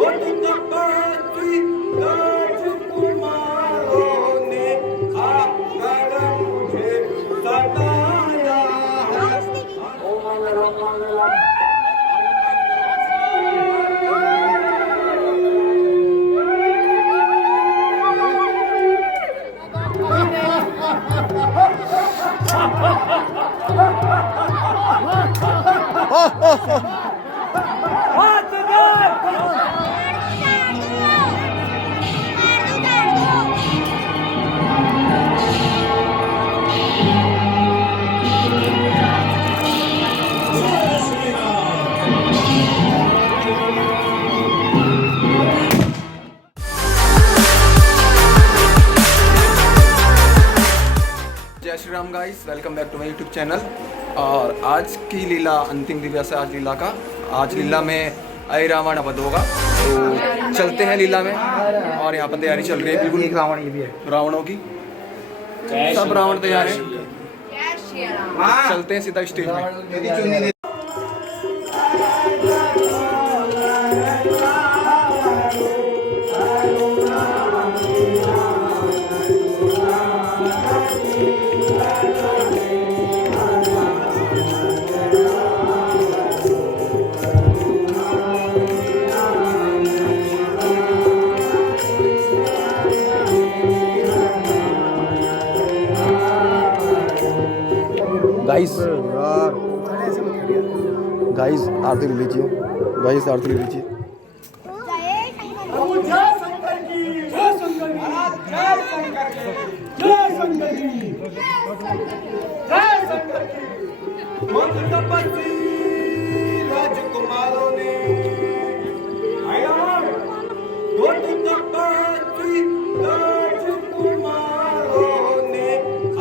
तपस्वी राजकुमारों ने आकर मुझे सताया है। ओम मंगलम मंगलम। जय Shri Ram guys, welcome back to my YouTube channel. और आज की लीला अंतिम दिवस है आज लीला का। आज लीला में अय रावण वध होगा, तो चलते हैं लीला में। और यहाँ पर तैयारी चल रही है, बिल्कुल एक रावण ये भी है, रावणों की सब रावण तैयार हैं। चलते हैं सीधा स्टेज में। गाइस आरती ले लीजिए, गाइस आरती ले लीजिए। राजकुमारों ने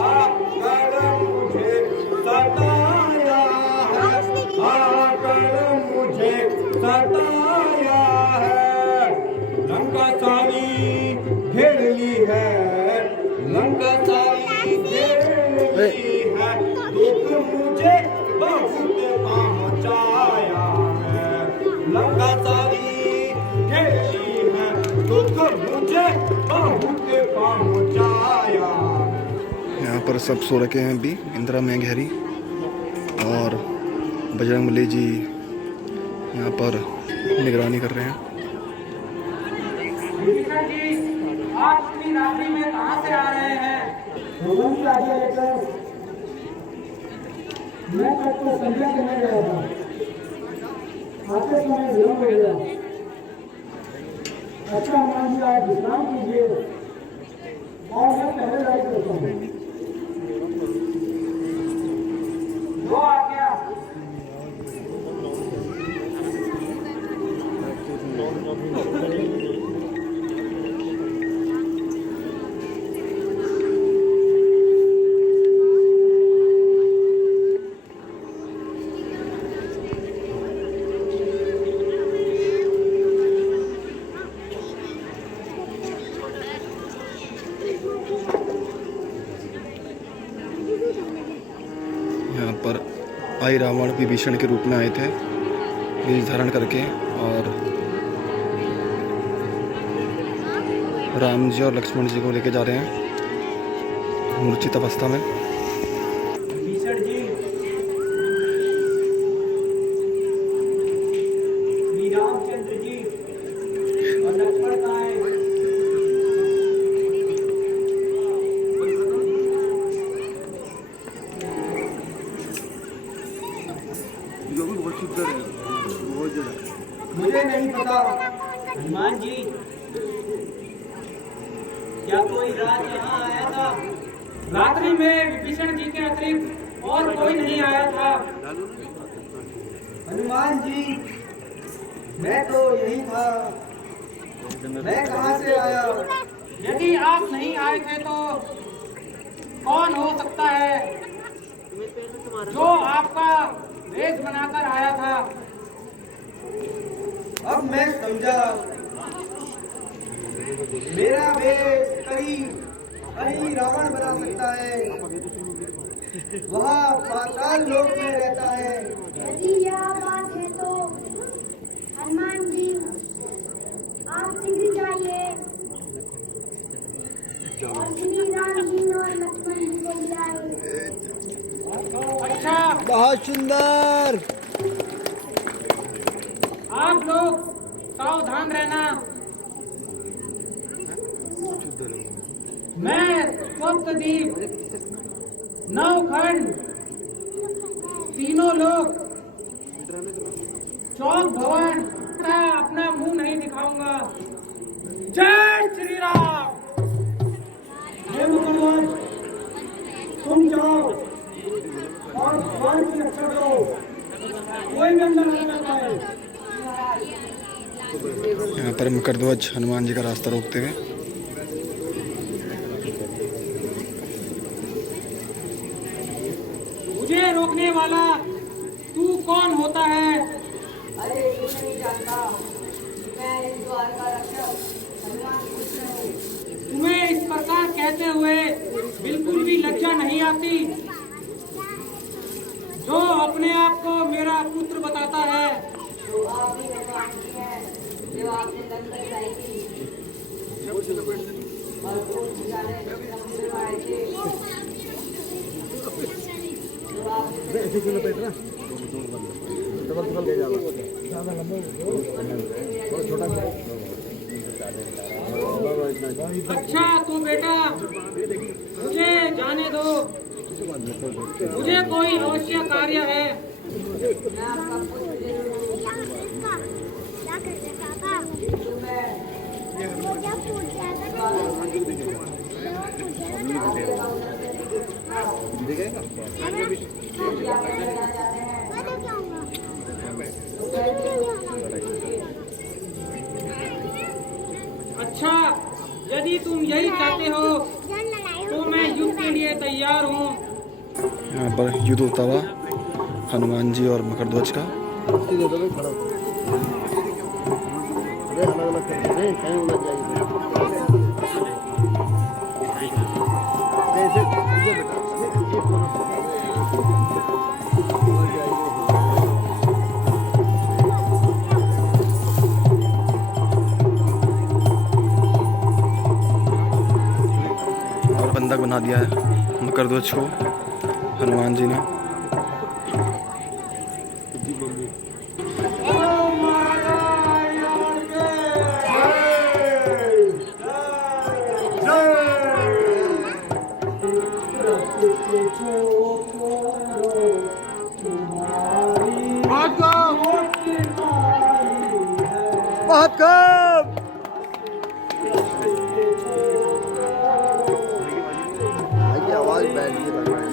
आकर मुझे सताया है, आकर मुझे सताया है। लंका सारी घेर ली है, लंका सारी घेर ली है। दुख मुझे बहुत पहुंचाया है, लंका सारी घेर ली है। दुख मुझे बहुत पहुंचाया। यहाँ पर सब सो रखे हैं अभी। इंदिरा मेघहरी और बजरंगबली जी यहाँ पर निगरानी कर रहे हैं। जी, आप इतनी रात्रि में कहाँ से आ रहे हैं? मैं कल को संध्या करने गया था, आते समय विलम्ब हो गया। अच्छा हनुमान जी, आप विश्राम कीजिए और मैं पहले लाइट करता हूँ। जो आ गया। यहाँ पर आई रावण विभीषण के रूप में आए थे, वेश धारण करके, और राम जी और लक्ष्मण जी को लेके जा रहे हैं मूर्छित अवस्था में। विभीषण जी, श्री रामचंद्र जी और लक्ष्मण कहाँ हैं? मुझे नहीं पता। हनुमान जी, क्या कोई रात यहाँ आया था? रात्रि में विभीषण जी के अतिरिक्त और कोई नहीं आया था। हनुमान जी, मैं तो यही था, मैं कहाँ से आया? यदि आप नहीं आए थे तो कौन हो सकता है जो आपका वेश बनाकर आया था? अब मैं समझा, मेरा वेश कहीं रावण बना सकता है। वह पाताल लोक में रहता है। यदि यह बात है तो हनुमान जी, और श्री राम जी और लक्ष्मण जी को बुलाए। अच्छा, बहुत सुंदर। आप लोग सावधान रहना। मैं सप्तद्वीप, नवखंड, तीनों लोग, चौक भवन का अपना मुंह नहीं दिखाऊंगा। जय श्री राम। हे मुकरध्वज, तुम जाओ और भगवान की रक्षा करो, कोई भी अंदर नहीं कर पाए। यहाँ पर मकरध्वज हनुमान जी का रास्ता रोकते हुए। मुझे रोकने वाला तू कौन होता है? अरे तू नहीं जानता, मैं इस द्वार का रक्षक हनुमान पुत्र हूँ। तुम्हें इस प्रकार कहते हुए बिल्कुल भी लज्जा नहीं आती? जो अपने आप को मेरा पुत्र बताता है, तो आप ही हनुमान जी हैं, जो आपने लंका गिराई थी और खून खिलाने समुद्र में आए थे। जो आपने अच्छा तो बेटा मुझे जाने दो, मुझे कोई अवश्य कार्य है। मैं आपका पुत्र अच्छा, यदि तुम यही चाहते हो तो मैं युद्ध के लिए तैयार हूँ। यहाँ पर युद्ध होता हुआ हनुमान जी और मकरध्वज का। और बंधक बना दिया है मकरध्वज को हनुमान जी ने। बहुत कम। आवाज बैठ गई लग रहा है।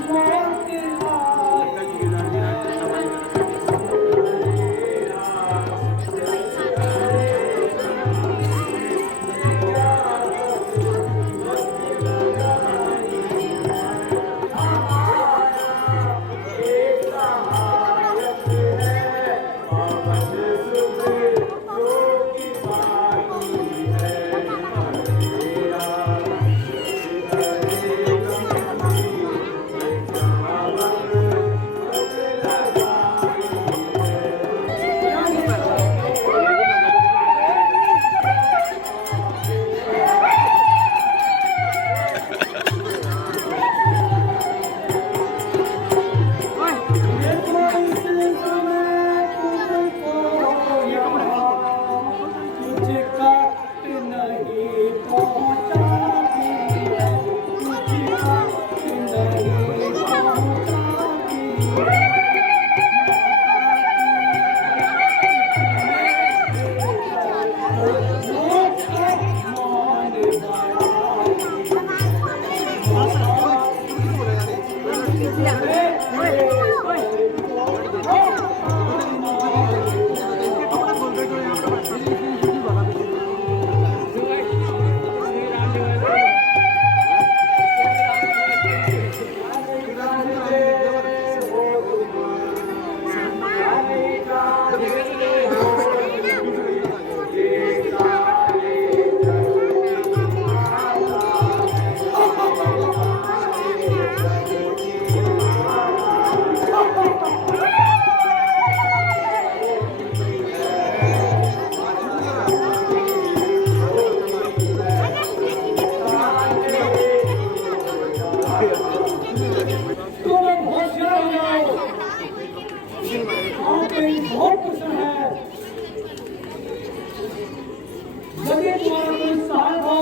तुम्हारा कोई सहायक हो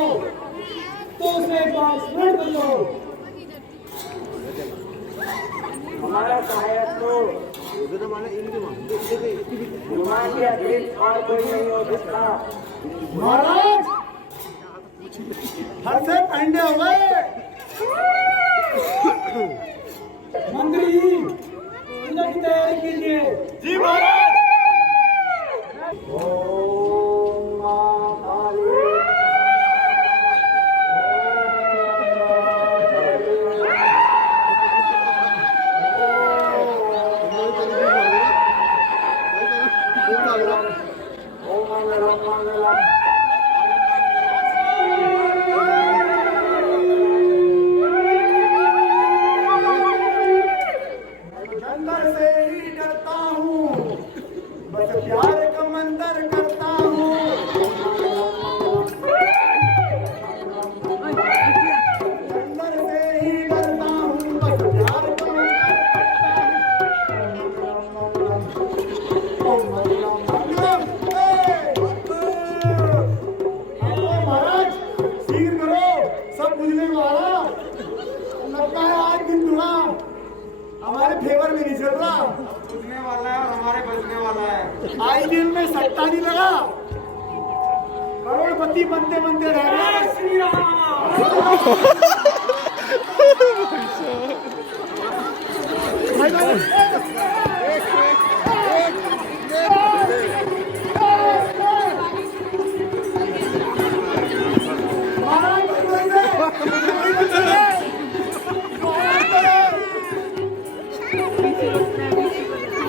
तो उसे एक बार स्मरण कर लो। हमारा सहायक तो हनुमान के अतिरिक्त और कोई नहीं हो सकता। महाराज हर से पहने हो गए। मंत्री पूजा की तैयारी कीजिए। जी महाराज। अंदर से ही डरता हूँ, बस प्यार का मंतर करता हूँ। अंदर से ही डरता हूँ, बस प्यार का मंतर करता हूँ। महाराज शीघ्र करो, सब बुझने वाला लगता है आज दिन थोड़ा हमारे फेवर में नहीं चल रहा। बुझने वाला है और हमारे बचने वाला है। आई दिन में सट्टा नहीं लगा, करोड़पति बनते बनते रह गए। श्री राम।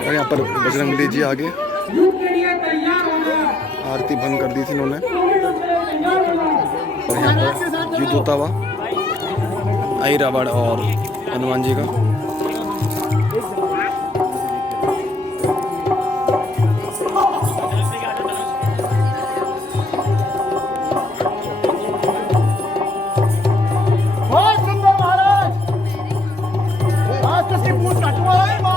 और यहाँ पर बजरंगबली जी आगे युद्ध के लिए तैयार होना। आरती भंग कर दी थी इन्होंने। और यहाँ पर युद्ध होता हुआ आई रावण और हनुमान जी का। बहुत सुंदर महाराज, आज किसी पूछ कटवा है माँ।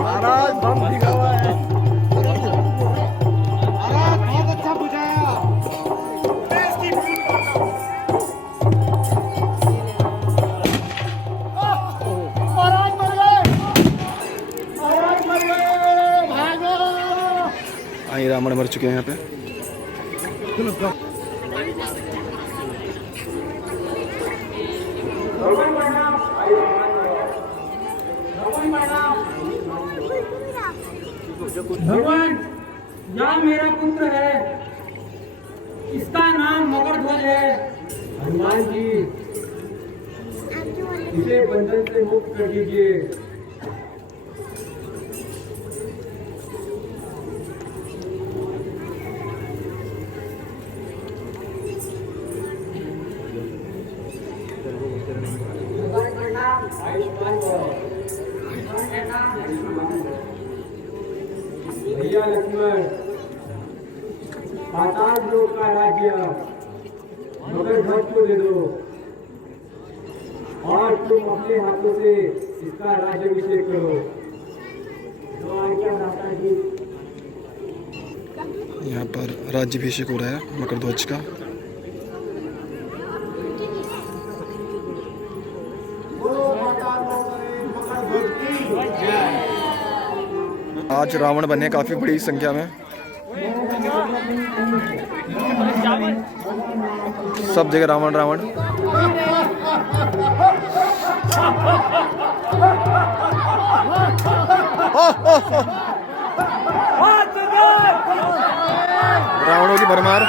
महाराज बम दिखा हुआ है। महाराज बहुत अच्छा बुझाया। महाराज मर गए, महाराज मर गए, भागो। आई रावण मर चुके हैं यहाँ पे। भगवान, यह मेरा पुत्र है, इसका नाम मकरध्वज है। हनुमान जी, इसे बंधन से मुक्त कर दीजिए। भैया लक्ष्मण, पाताल लोक का राज्य मगरध्वज को दे दो और तुम अपने हाथों से इसका राज्याभिषेक करो। तो आज्ञा माता जी। यहाँ पर राज्याभिषेक हो रहा है मकरध्वज का। आज रावण बने काफी बड़ी संख्या में, सब जगह रावण रावण। रावणों की भरमार।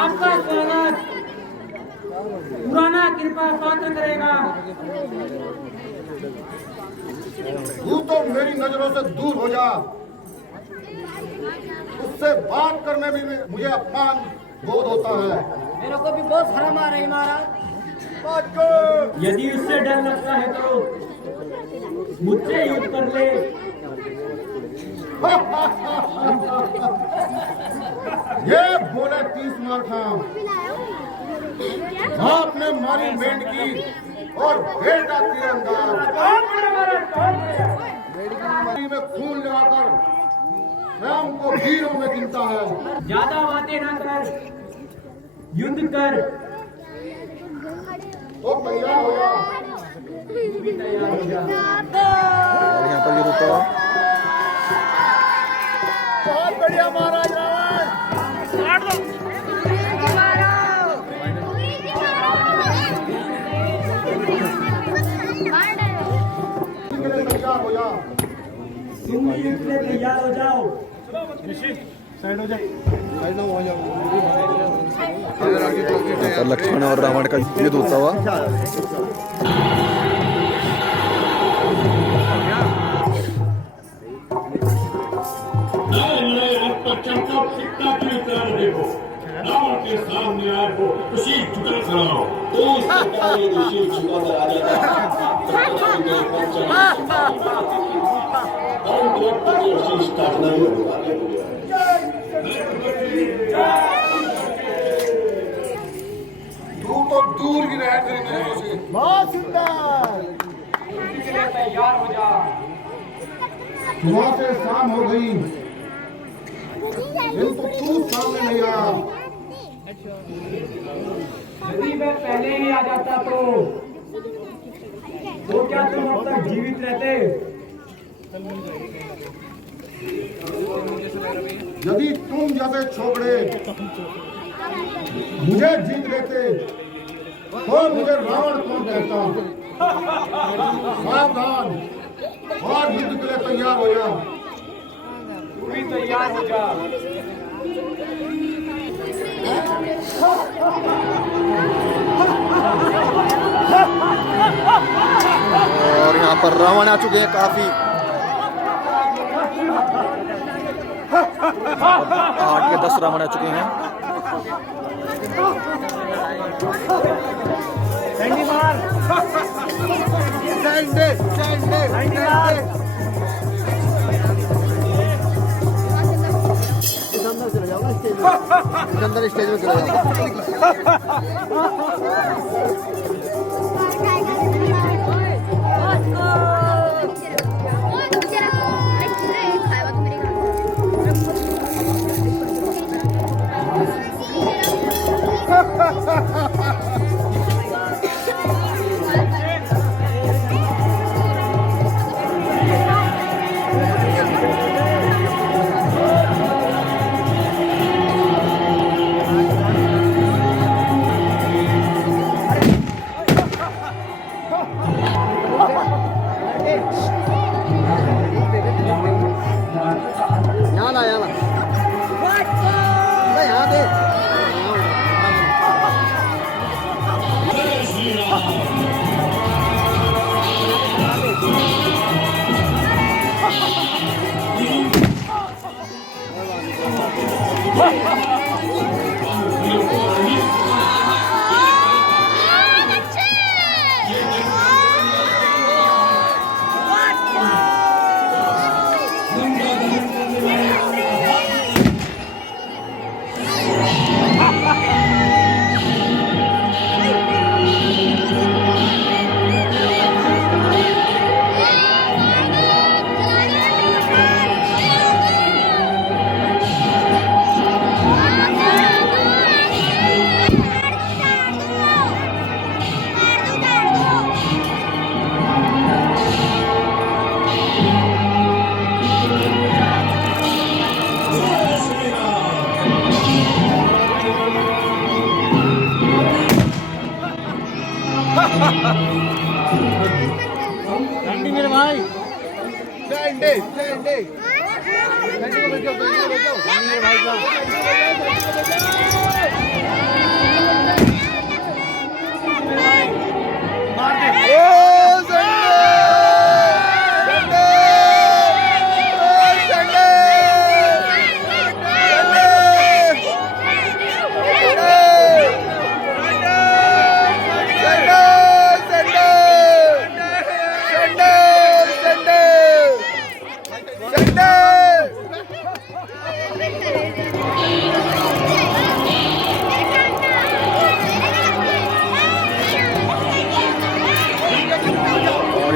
आपका स्वागत पुराना कृपा पात्र करेगा। तू तो मेरी नजरों से दूर हो जा। उससे बात करने में भी मुझे अपमान बोध होता है। मेरे को भी बहुत शर्म आ रही महाराज। यदि उससे डर लगता है तो मुझसे युद्ध कर ले। ये बोले 30 मार खां। बाप ने मारी मेंढकी और बेटा तीरंदाज। में खून लगाकर स्वयं को वीरों में गिनता है। ज्यादा बातें ना कर, युद्ध कर। तो तैयार हो जा। तैयार हो जा। और यहाँ पर ये रुका बहुत बढ़िया महाराज रावण। तैयार हो जा। तुम भी युद्ध के लिए तैयार हो जाओ। और लक्ष्मण और रावण का युद्ध होता हुआ। देखो रावण के सामने आए हो तो शीश झुका कराओ। तो शीश झुका कर आ जाता शीश काटना ही होगा। तू तो दूर ही रह तेरी नजरों से। बहुत सुंदर। तैयार हो जा। सुबह से शाम हो गई, किंतु तू सामने नहीं आया। यदि मैं पहले ही आ जाता तो क्या तुम अब तक जीवित रहते? यदि तुम जैसे छोकरे मुझे जीत लेते तो मुझे रावण कौन कहता। सावधान और युद्ध के लिए तैयार हो जा। तू भी तैयार हो जा। और यहाँ पर रावण आ चुके हैं काफी। 8 के 10 रावण आ चुके हैं। अंदर स्टेज में चले जाओ। और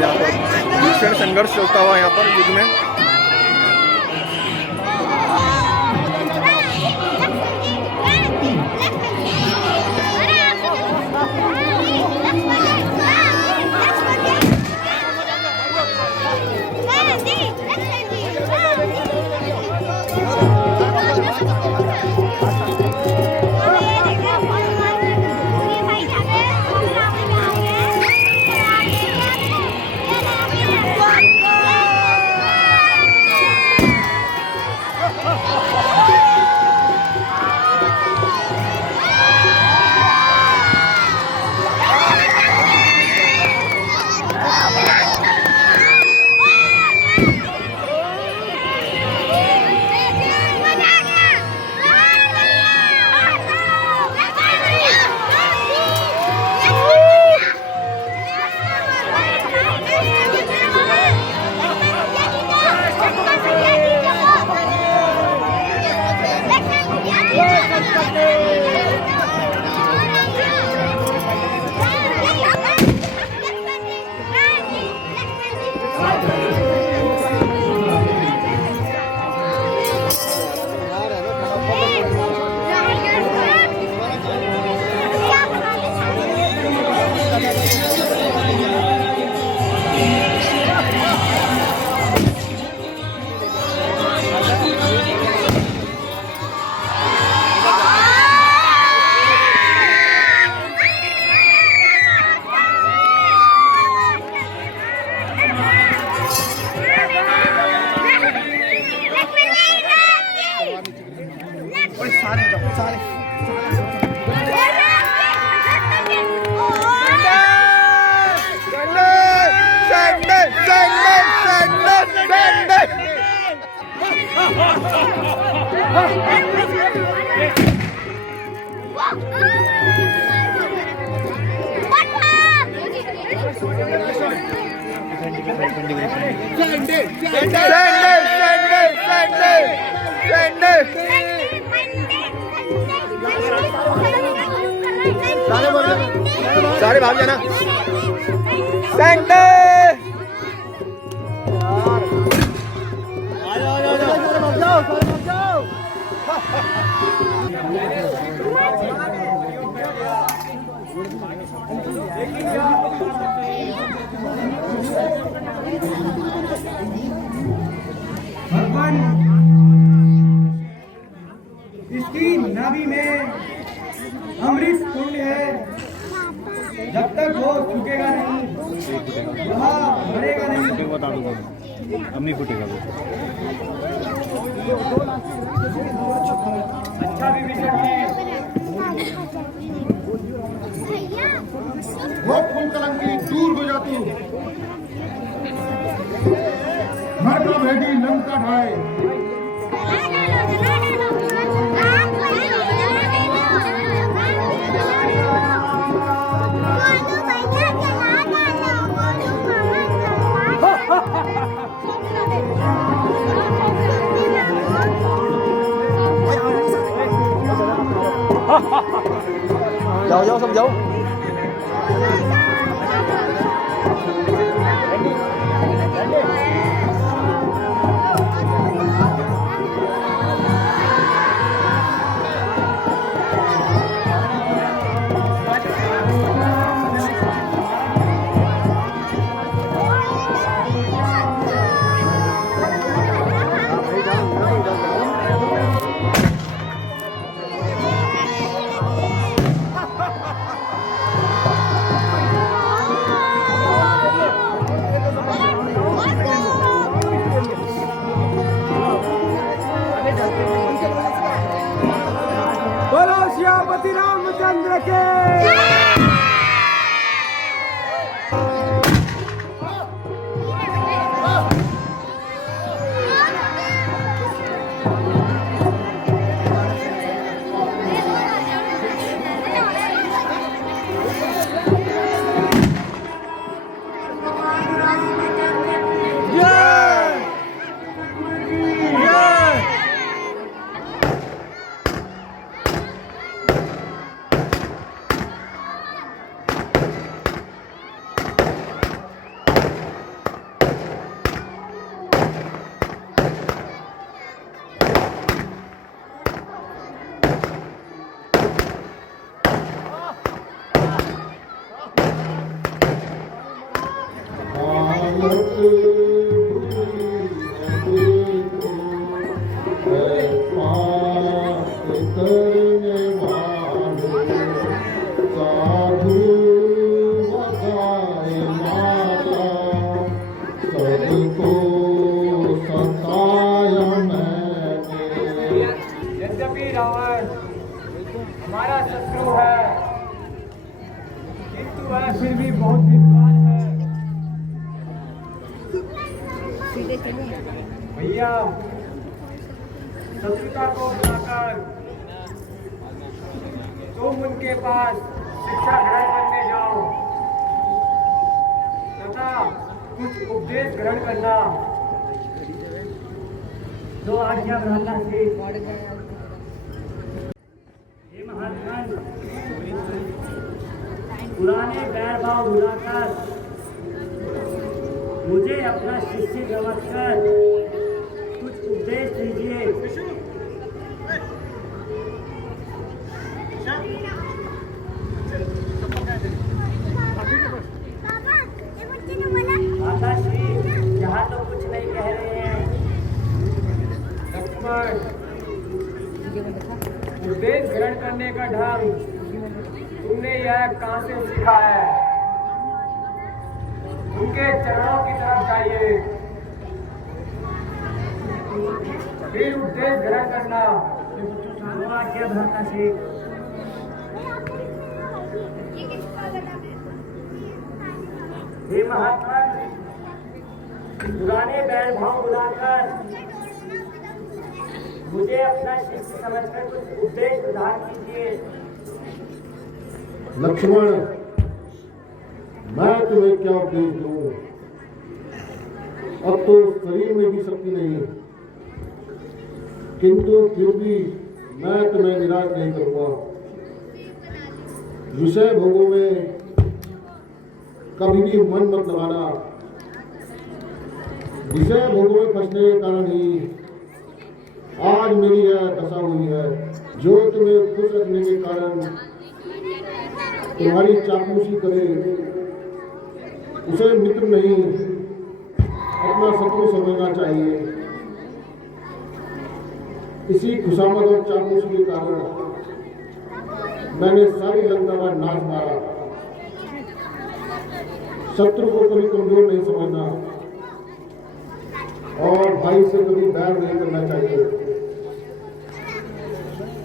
यहाँ पर भीषण संघर्ष चलता हुआ यहाँ पर युद्ध में। सारे भाग जाना। सेंटर भगवान इसकी नाभि में अमृत कुंड है, जब तक वो छूटेगा नहीं वहाँ भरेगा नहीं। बता दूंगा, अब नहीं फूटेगा वो। अच्छा विभीषण जी, वो फूल कलंकी दूर हो जाती, मरना भेदी लंका ढाए। जाओ जाओ सब जाओ। बोलो श्यामपति रामचंद्र के। यद्यपि रावण हमारा शत्रु है, किंतु वह फिर भी बहुत विद्वान है। भैया, शत्रुता को बुलाकर तुम उनके पास शिक्षा ग्रहण करने जाओ तथा कुछ उपदेश ग्रहण करना। दो आज्ञा ब्राह्मण से हे महात्मन, पुराने बैर भाव भुलाकर मुझे अपना शिष्य समझकर कुछ उपदेश दीजिए। माता श्री यहाँ तो कुछ नहीं कह रहे हैं। लक्ष्मण, उपदेश ग्रहण करने का ढंग तुमने यह कहाँ से सीखा है? उनके चरणों की तरफ जाइए, फिर उपदेश ग्रहण करना। क्या भ्राता से हे महात्मा, पुराने बैर भाव बुलाकर मुझे अपना शिष्य समझकर कुछ उपदेश प्रदान कीजिए। लक्ष्मण, मैं तुम्हें क्या उपदेश दूं? अब तो शरीर में भी शक्ति नहीं, किंतु फिर भी मैं तुम्हें निराश नहीं करूंगा। विषय भोगों में कभी भी मन मत लगाना। विषय भोगों में फंसने के कारण ही आज मेरी यह दशा हुई है। जो तुम्हें खुश रखने के कारण तुम्हारी चापलूसी करे, उसे मित्र नहीं अपना शत्रु समझना चाहिए। इसी खुशामद और चापलूसी के कारण मैंने सारी लंका का नाश मारा। शत्रु को कभी कमजोर नहीं समझना और भाई से कभी बैर नहीं करना चाहिए।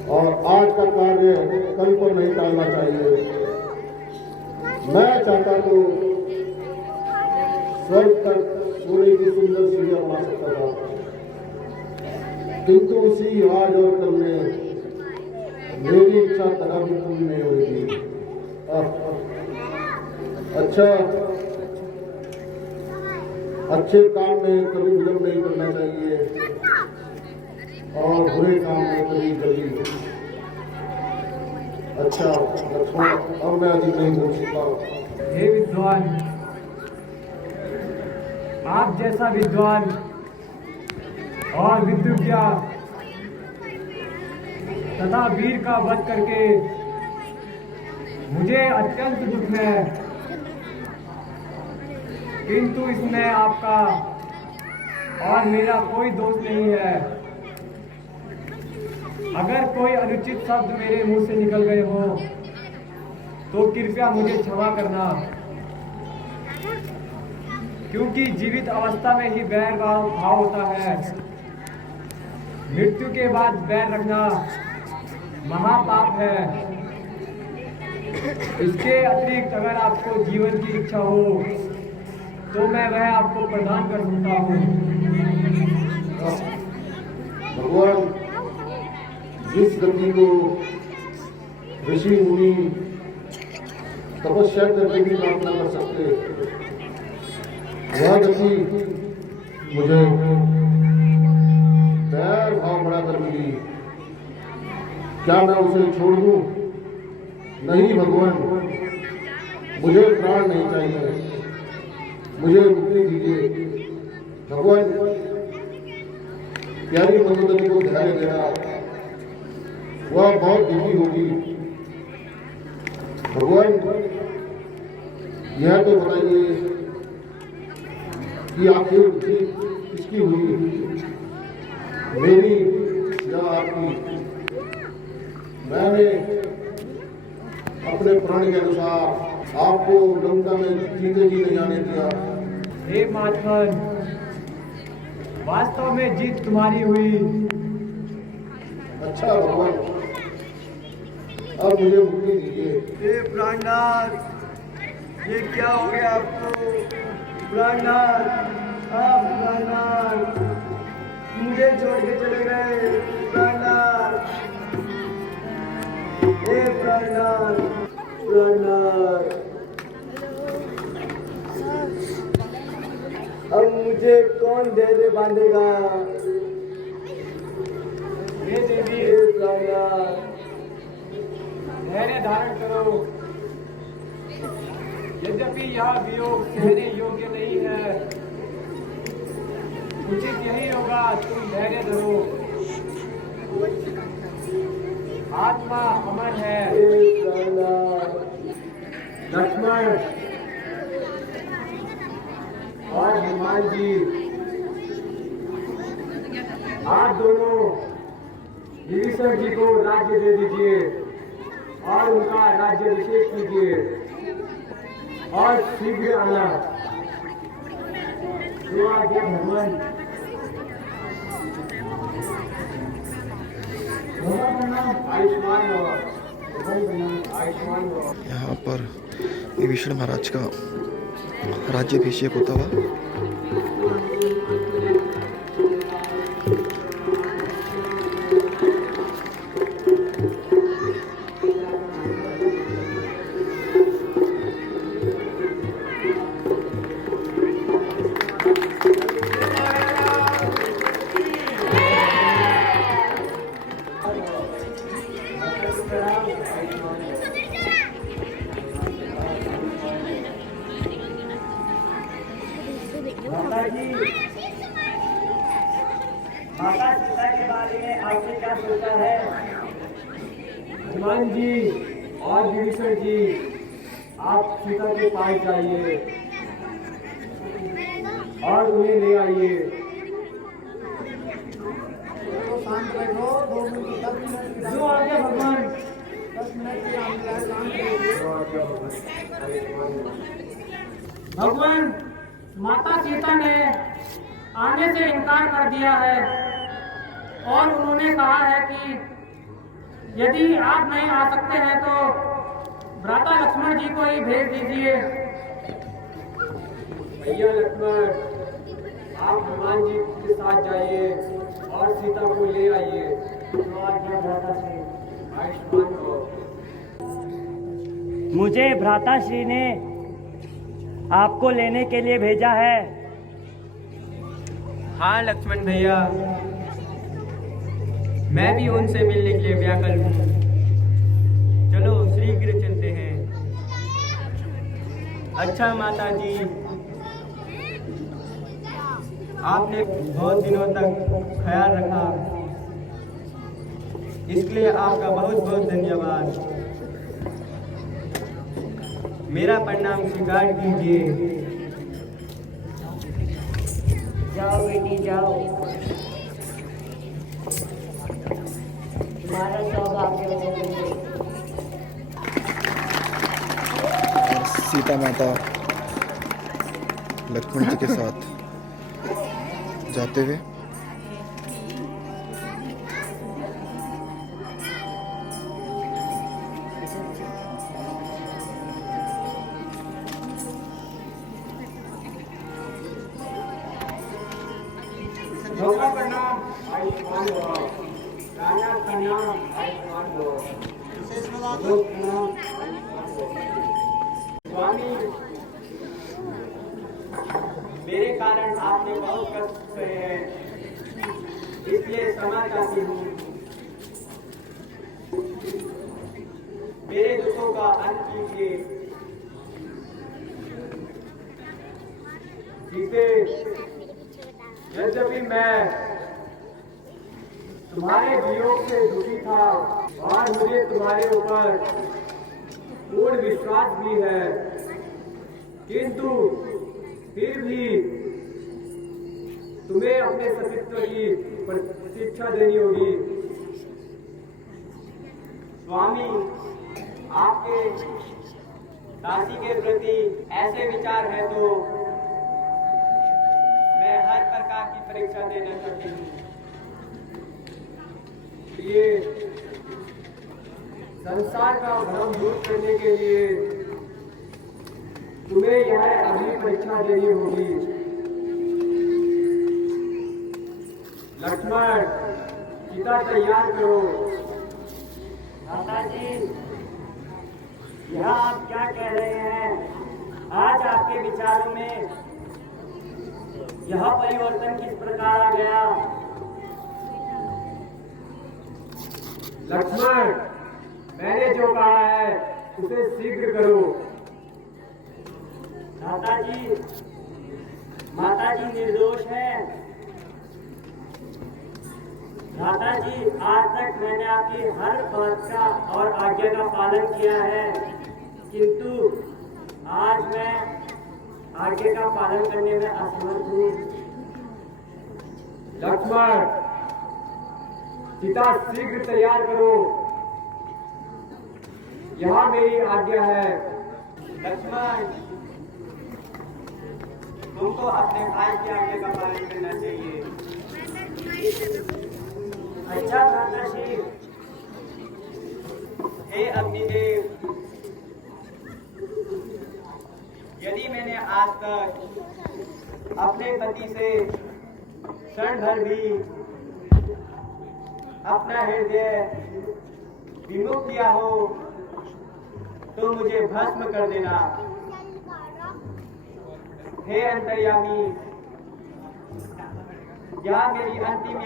और आज का कार्य कल पर नहीं टालना चाहिए। मैं चाहता तो स्वर्ग तक सोने की सुंदर सीढ़ियां बना सकता था, किंतु उसी आज और कल में मेरी इच्छा कभी पूरी नहीं होगी। अच्छा, अच्छे काम में कभी विलंब नहीं करना चाहिए और बुरे काम में कभी जल्दी। अच्छा लक्ष्मण, अब मैं अधिक नहीं बोल सकता। हे विद्वान, आप जैसा विद्वान और विद्युज्ञ तथा वीर का वध करके मुझे अत्यंत दुख है, किंतु इसमें आपका और मेरा कोई दोष नहीं है। अगर कोई अनुचित शब्द मेरे मुंह से निकल गए हो तो कृपया मुझे क्षमा करना, क्योंकि जीवित अवस्था में ही बैर भाव होता है। मृत्यु के बाद बैर रखना महापाप है। इसके अतिरिक्त अगर आपको जीवन की इच्छा हो तो मैं वह आपको प्रदान कर सकता हूँ। भगवान, जिस गति को ऋषि मुनि तपस्या करके भी प्राप्त न कर सकते, वह गति मुझे बैर भाव बढ़ाकर मिली। क्या मैं उसे छोड़ दूं? नहीं भगवान, मुझे प्राण नहीं चाहिए, मुझे मुक्ति दीजिए। भगवान, प्यारी मंदोदरी को धैर्य देना, वह बहुत दुखी होगी। भगवान, यह तो बताइए कि आखिर किसकी हुई, मेरी या आपकी? मैंने अपने प्राण के अनुसार आपको लंका में जीते जी नहीं आने दिया। हे माधवन, वास्तव में जीत तुम्हारी हुई। अच्छा भगवान, अब मुझे मुक्ति दीजिए। हे प्राणनाथ, ये क्या हो गया आपको? प्राणनाथ, आप प्राणनाथ, मुझे छोड़ के चले गए। प्राणनाथ, हे प्राणनाथ, प्राणनाथ, अब मुझे कौन धैर्य बांधेगा? हे देवी, हे प्राणनाथ, धैर्य धारण करो। यद्यपि यह वियोग सहने योग्य नहीं है, उचित यही होगा तुम धैर्य धरो। आत्मा अमर है। हे प्राणनाथ, लक्ष्मण और हनुमान जी, आप दोनों विभीषण जी को राज्य दे दीजिए और उनका राज्याभिषेक कीजिए और शीघ्र आना। जो आज्ञा भगवान। आयुष्मान हो, आयुष्मान हो। यहाँ पर विभीषण महाराज का राज्याभिषेक होता हुआ माता जी, माता सीता के बारे में आपने क्या सोचा है? हनुमान जी और विभीषण जी, आप सीता के पास जाइए और उन्हें ले आइए। शांत बैठो, 2 मिनट 10 मिनट जो आज्ञा भगवान। 10 मिनट के अंदर शांत बैठो। भगवान, माता सीता ने आने से इनकार कर दिया है और उन्होंने कहा है कि यदि आप नहीं आ सकते हैं तो भ्राता लक्ष्मण जी को ही भेज दीजिए। भैया लक्ष्मण, आप हनुमान जी के साथ जाइए और सीता को ले आइए। जो आज्ञा भ्राता श्री। आयुष्मान हो। मुझे भ्राताश्री ने आपको लेने के लिए भेजा है। हाँ लक्ष्मण भैया, मैं भी उनसे मिलने के लिए व्याकुल हूँ। चलो अच्छा माता जी, आपने बहुत दिनों तक ख्याल रखा, इसलिए आपका बहुत बहुत धन्यवाद। मेरा प्रणाम स्वीकार कीजिए। जाओ बेटी जाओ, तुम्हारा सौभाग्य हो गए। सीता माता लक्ष्मण जी के साथ जाते हुए भगवान का नाम आयुष्मान भव, राजा का नाम आयुष्मान भव, लोक का नाम आयुष्मान भव। स्वामी, मेरे कारण आपने बहुत कष्ट सहे हैं, इसलिए क्षमा चाहती हूँ। मेरे दुखों का अंत कीजिए। यद्यपि मैं तुम्हारे वियोग से दुखी था और मुझे तुम्हारे ऊपर पूर्ण विश्वास भी है, किंतु फिर भी तुम्हें अपने सतीत्व की प्रतीक्षा देनी होगी। स्वामी, आपके दासी के प्रति ऐसे विचार है तो मैं हर प्रकार की परीक्षा देना चाहती हूँ। ये संसार का भ्रम दूर करने के लिए तुम्हें यह अगली परीक्षा देनी होगी। लक्ष्मण, चिता तैयार करो। माता जी, यह आप क्या कह रहे हैं? आज आपके विचारों में यह परिवर्तन किस प्रकार आ गया? लक्ष्मण, मैंने जो कहा है उसे शीघ्र करो। माता जी निर्दोष है। माता जी, आज तक मैंने आपकी हर बात का और आज्ञा का पालन किया है, किंतु आज मैं आज्ञा का पालन करने में असमर्थ हूँ। लक्ष्मण, चिता शीघ्र तैयार करो, यहाँ मेरी आज्ञा है। लक्ष्मण, तुमको अपने भाई की आज्ञा का पालन करना चाहिए। अच्छा माता जी। हे अग्निदेव, यदि मैंने आज तक अपने पति से क्षण भर भी अपना हृदय विमुख किया हो तो मुझे भस्म कर देना। हे अंतर्यामी, यह मेरी अंतिम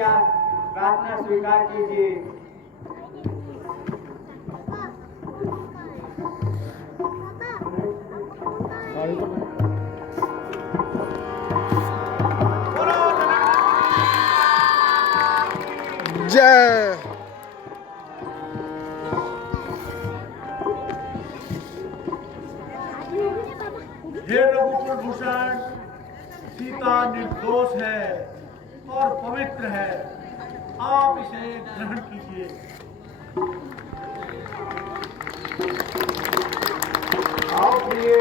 प्रार्थना स्वीकार कीजिए। जय। हे रघुकुल भूषण, सीता निर्दोष है और पवित्र है, आप इसे ग्रहण कीजिए। आओ प्रिय,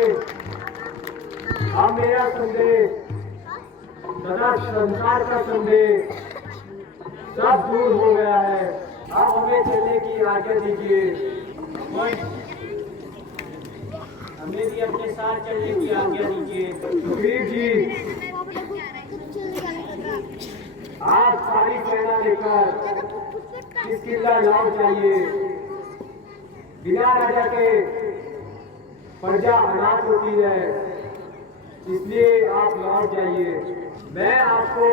अब मेरा संदेश तथा संसार का संदेश सब दूर हो गया है। अब हमें चलने की आज्ञा दीजिए। हमें भी अपने साथ चलने की आज्ञा दीजिए। सुग्रीव जी, आप सारी सेना लेकर इस किला लौट जाइए। बिना राजा के प्रजा अनाथ होती है, इसलिए आप लौट जाइए। मैं आपको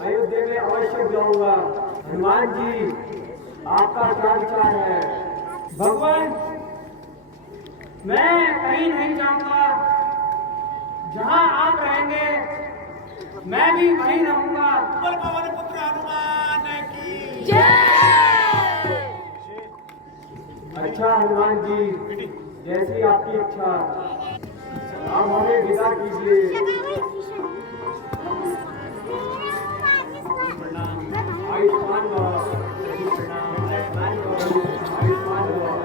अयोध्या में अवश्य जाऊंगा। हनुमान जी, आपका क्या विचार है? भगवान, मैं कहीं नहीं जाऊंगा जहाँ आप रहेंगे मैं भी वहीं रहूंगा। अच्छा हनुमान जी, जैसी आपकी इच्छा, आप हमें विदा कीजिए। आयुष्मान भव। आयुष्मान भव।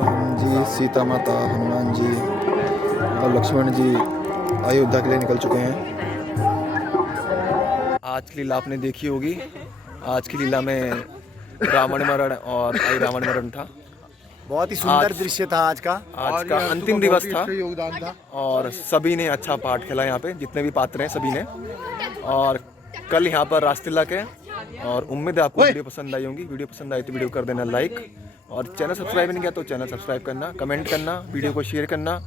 राम जी, सीता माता, हनुमान जी और लक्ष्मण जी अयोध्या के लिए निकल चुके हैं। आज की लीला आपने देखी होगी। आज की लीला में रावण मरण और आई रावण मरण था। बहुत ही सुंदर दृश्य था आज का अंतिम दिवस था योगदान था। और सभी ने अच्छा पाठ खेला यहाँ पे, जितने भी पात्र हैं सभी ने। और कल यहाँ पर रासलीला के, और उम्मीद है आपको वीडियो पसंद आई होगी। वीडियो पसंद आई तो वीडियो कर देना लाइक, और चैनल सब्सक्राइब नहीं किया तो चैनल सब्सक्राइब करना, कमेंट करना, वीडियो को शेयर करना।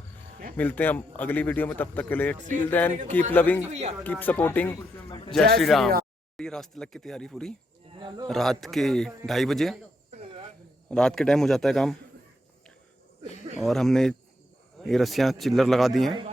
मिलते हैं हम अगली वीडियो में, तब तक के लिए till then keep loving, keep supporting. जय श्री राम। रासलीला की तैयारी पूरी, रात के 2:30 बजे, रात के टाइम हो जाता है काम। और हमने ये रस्सियाँ चिल्लर लगा दी हैं।